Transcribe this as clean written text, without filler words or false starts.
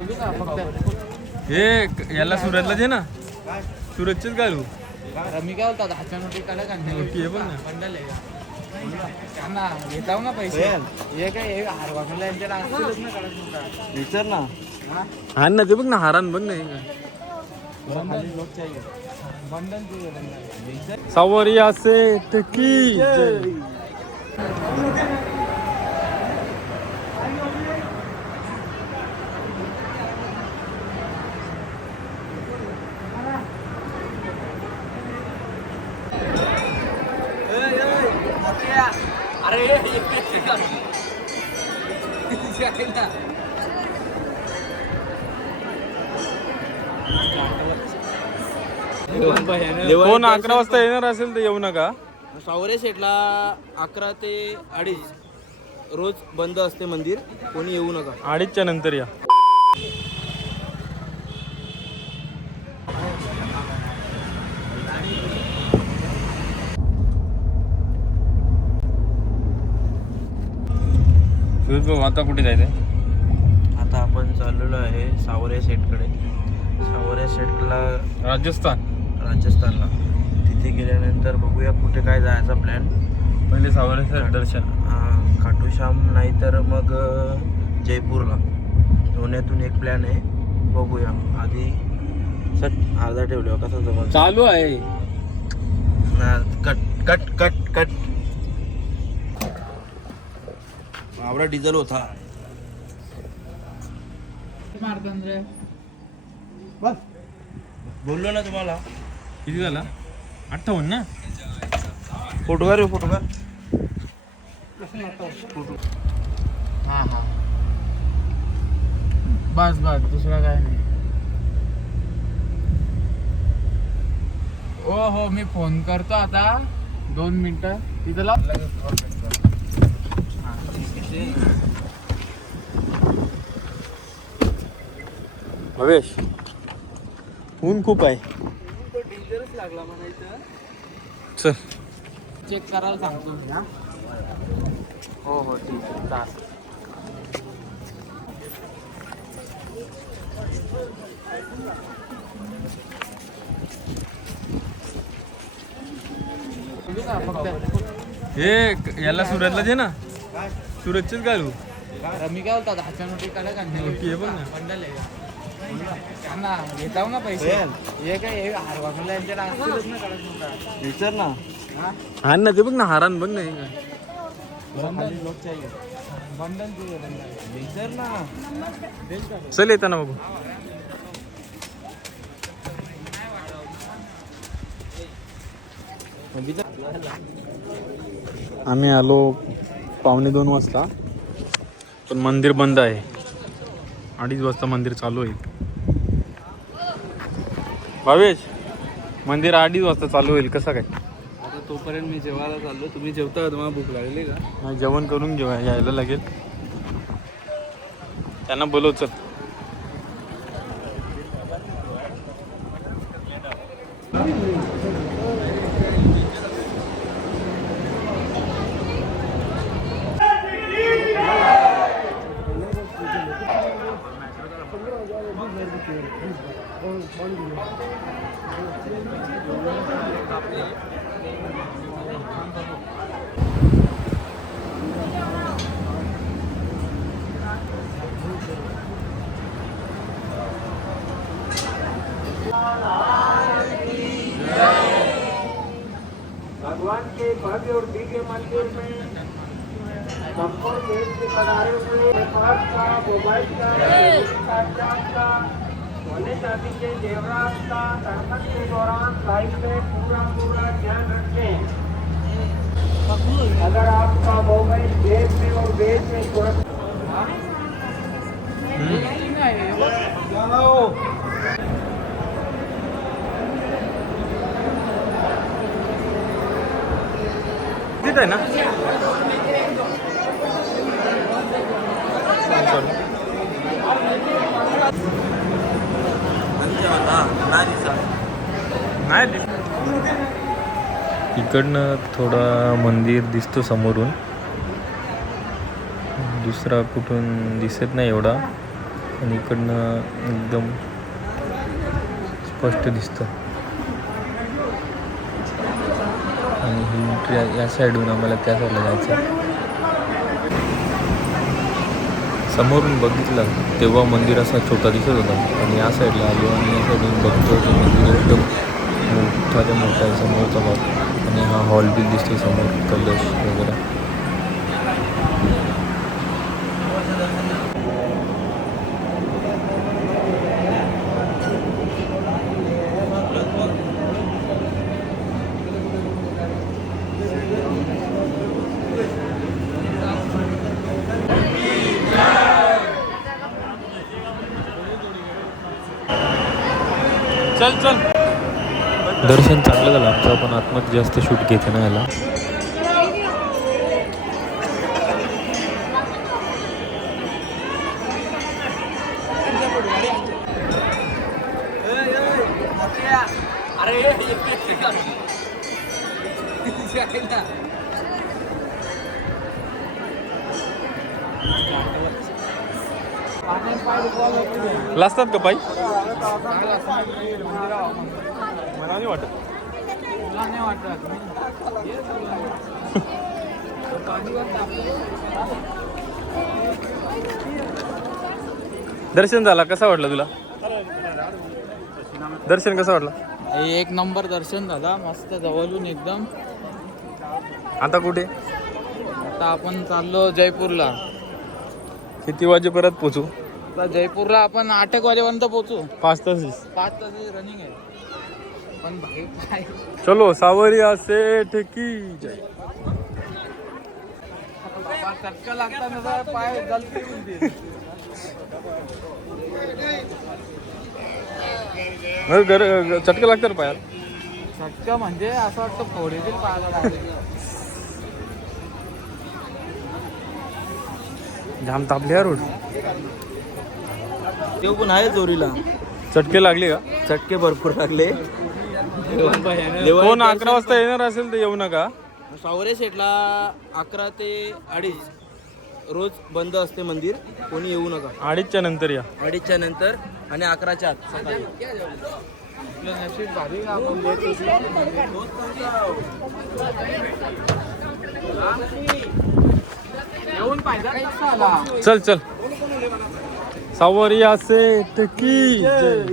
हे याला सुरतला जे ना सुरतचेच घालू मी काय बोलतो हातच्या नोटी काढा का नोटी आहे बघ ना. बंडल आहे त्यांना घेताव ना पैसे हे काय हे हार वाजवला यांच्याला असतीलच ना काढा विचार ना. हा ना ते बघ ना हारान बघ ना खाली लोक चाहिए बंडल सावरिया सेठ की जय. अरे कोण 11 वाजता येणार असेल तर येऊ नका. सावरे शेटला 11 ते 2:30 रोज बंद असते मंदिर. कोणी येऊ नका. 2:30च्या नंतर या. आता कुठे जायचंय? आता आपण चाललेलो आहे सावरे शेटकडे. सावरे शेटला राजस्थानला. तिथे गेल्यानंतर बघूया कुठे काय जायचा प्लॅन. पहिले सावरे दर्शन, खाटू श्याम नाही तर मग जयपूरला. दोन्हीतून एक प्लॅन आहे. बघूया. आधी अर्धा ठेवल्यावर कसं जमल. चालू आहे ना. Cut cut cut cut. आवडा डिझेल होता. बोललो ना तुम्हाला. किती झाला? 58 ना. फोटोकार हा हा बस दुसरं काय नाही. हो मी फोन करतो आता 2 मिनिटं तिथं लाव. भवेश ऊन खूप आहे. डेंजरच लागला म्हणायचं. चल चेक करायला सांगतो मी. हो ठीक आहे चालेल. हे याला सुरतला जे ना सुरतचेच घालू. मी काय बोलतो हातच्या नोटी काढा का नोटी आहे बघ ना. बंडल आहे त्यांना घेताव ना पैसे हे काय हे हार वाजवला यांच्याला असतीलच ना काढा विचार ना. हा ना ते बघ ना हारान बघ ना बंडल लोक चाहिए बंडल विचार ना. चल येताना बघू. आम्ही आलो 1:45 वाजता, पण मंदिर बंद आहे. 2:30 वाजता मंदिर चालू होईल. भावेश मंदिर 2:30 वाजता चालू होईल. कसं काय? आता तोपर्यंत मी जेवायला चाललो. तुम्ही जेवता? तुम्हाला भूक लागली का? नाही, जेवण करून घेऊ. यायला लागेल. त्यांना बोलव. चल भगवान के भव्य और दिव्य मंदिर में संपूर्ण देश के पधारे हुए नेपाल का, मोबाइल का, सोने चांदी के जेवरात का दर्शन के दौरान लाइफ में पूरा ध्यान रखें। अगर आपका मोबाइल जेब में और बेग में सुरक्षित आहे ना. नाही इकडनं थोडा मंदिर दिसतो समोरून. दुसरा कुठून दिसत नाही एवढा. आणि इकडनं एकदम स्पष्ट दिसतं. आणि ही एंट्री या साईडहून आम्हाला त्या साईडला जायचं आहे. समोरून बघितलं तेव्हा मंदिर असा छोटा दिसत होता, आणि या साईडला आलो आणि या साईडून बघतो ते मंदिर एकदम मोठा आहे समोरचा भाग. आणि हा हॉल बिल दिसतो समोर, कलश वगैरे. चल चल. दर्शन चांगलं झालं आमचं, पण आतमध्ये जास्त शूट घेते ना याला. लाजतात का पायी? मला नाही वाटत. तुला नाही वाटत? दर्शन झाला, कसा वाटला तुला? दर्शन कसं वाटलं? एक नंबर दर्शन झाला, मस्त जवळून एकदम. आता कुठे? आता आपण चाललो जयपूरला. किती वाजेपर्यंत पोचू? आता जयपूरला आपण 8 वाजेपर्यंत पोहोचू. 5 तास. 5 तास रनिंग आहे. पण भाई काय चलो सावरिया सेठ की जय. चटका लागताना पाय जलते. चटके लागतात पायात. चटका म्हणजे असं वाटतं फोडीतील पायाला लागले. जाम तापले यार रोड. तेव्हा पण आहे चोरीला. चटके लागले का? चटके भरपूर लागले. कोण 11 वाजता येणार असेल तर येऊ नका. सावरे शेटला 11 ते 2:30 रोज बंद असते मंदिर, कोणी येऊ नका. 2:30च्या नंतर या. 2:30च्या नंतर आणि 11च्या आत सकाळी. आपलं नशीब भारी का आपण लेट येऊन पाहिजे कसा आला. चल चल. सावरिया सेठ की जय.